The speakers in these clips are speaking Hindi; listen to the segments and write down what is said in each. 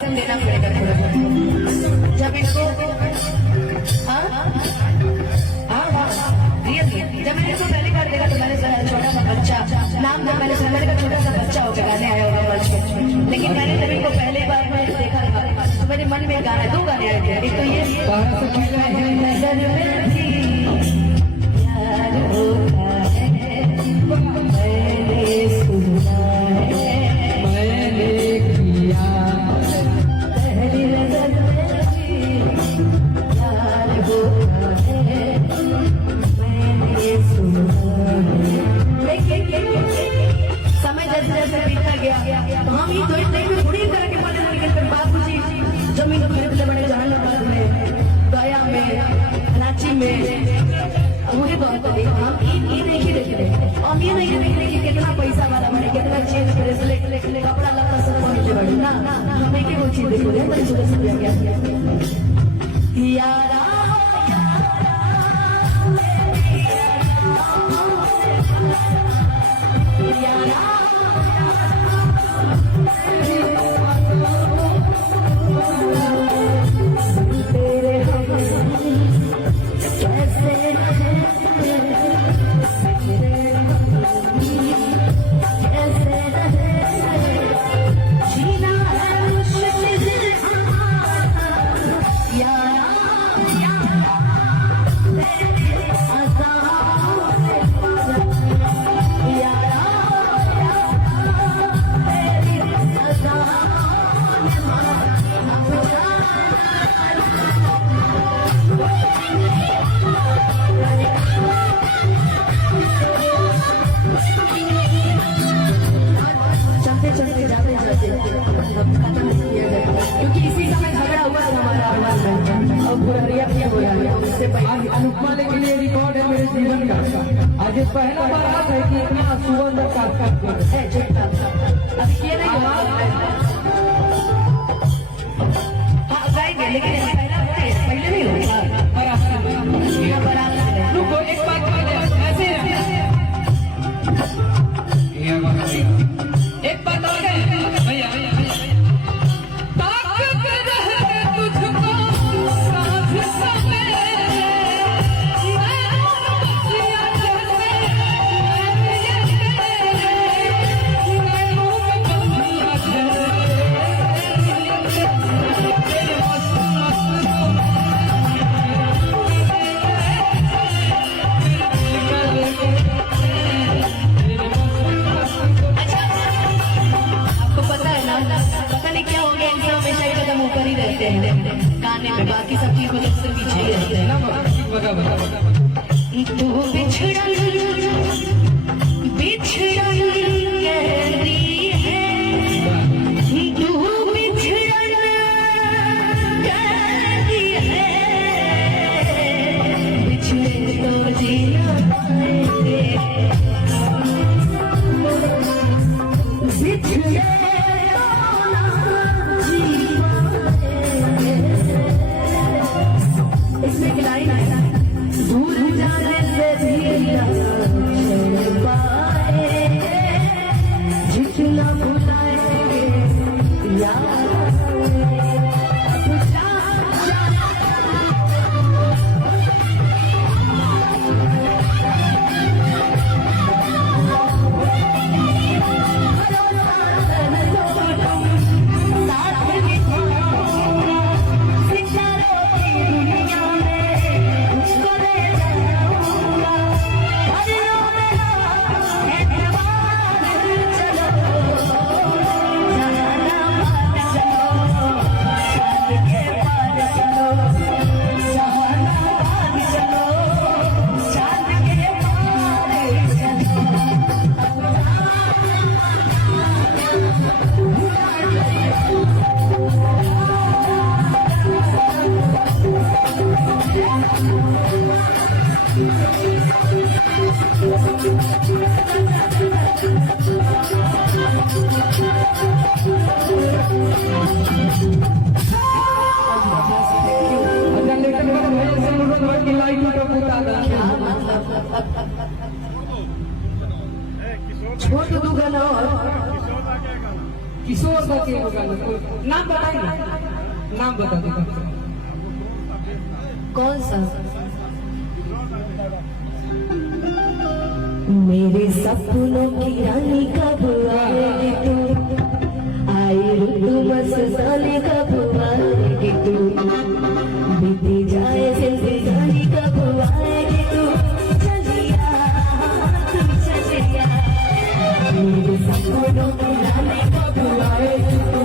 देना पड़ेगा थोड़ा जब इनको जब मैंने इसको पहली बार देखा तो मैंने छोटा सा बच्चा नाम था मैंने समझ का छोटा सा बच्चा हो गाने आया होगा मंच पे। लेकिन मैंने जब इनको पहली बार में देखा था तो मेरे मन में गाने दो गाने आए थे। एक तो ये नजर में थी प्यार होता है मैंने सुना है मैंने किया पहली नजर में थी प्यार होता है मैंने सुना है। लेकिन समय जैसे जैसे बीतता गया तो हम ये थोड़ी देर में बुरी तरह के पढ़े। लेकिन फिर बापू जी जमीन खरीदने बड़े जहानाबाद में गया में रांची में मुझे बहुत हम ये नहीं देख रहे हम ये नहीं देख रहे कि कितना पैसा वाला बने कितना चेंज ब्रेसलेट कपड़ा लता सब पहनते बड़े ना नहीं कि वो चीज देखो रे तो सुबह सुबह गया यारा क्योंकि इसी समय झगड़ा हुआ था हमारा और बुरहरिया भी हो रहा है। उससे पहले अनुपमा के लिए रिकॉर्ड है मेरे जीवन का। आज पहला बार है कि इतना सुवर्ण का अब ये नहीं गाएंगे लेकिन पहले नहीं होगा। रुको एक बात ऐसे एक बात और भैया गाने में बाकी सब चीज मतलब से पीछे ही रहते हैं ना। तू बिछड़न बिछड़न कहती है तू बिछड़न कहती है बिछड़े तो जीना पाएंगे बिछड़े दूर जाने से भी किशोर दा के एगो गाना नाम बताइए, नाम बता दो। कौन सा? मेरे सपनों की रानी कब आएगी तू, आई ऋतु मस्तानी कब आएगी तू, बीती जाए जिंदगानी कब आएगी तू, चलिया तू चलिया। मेरे सपनों की रानी कब आएगी तू,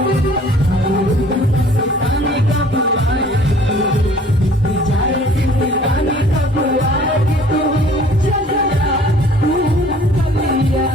आई ऋतु मस्तानी कब आएगी तू, बीती जाए जिंदगानी कब आएगी तू, चलिया तू चलिया।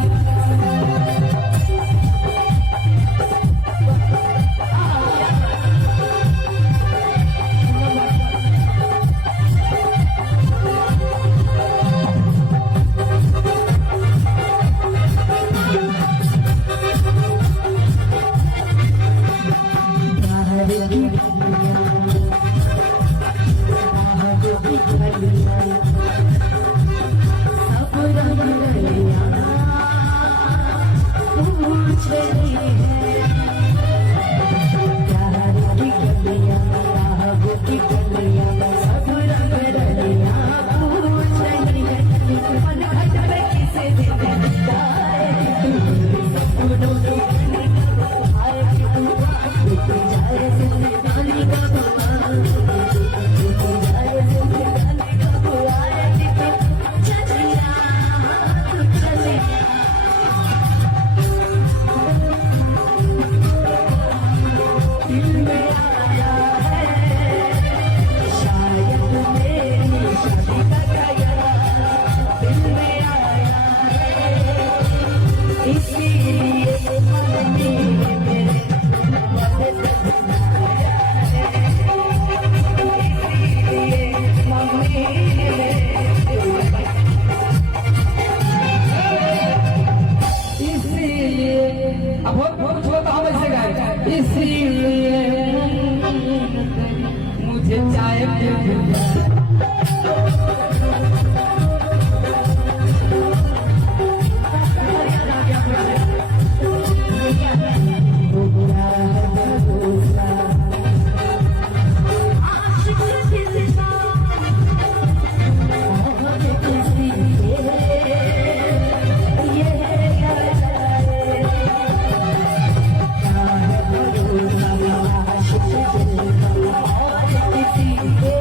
अब कुछ होता हम ऐसे गाए, इसीलिए मुझे चाय Yeah.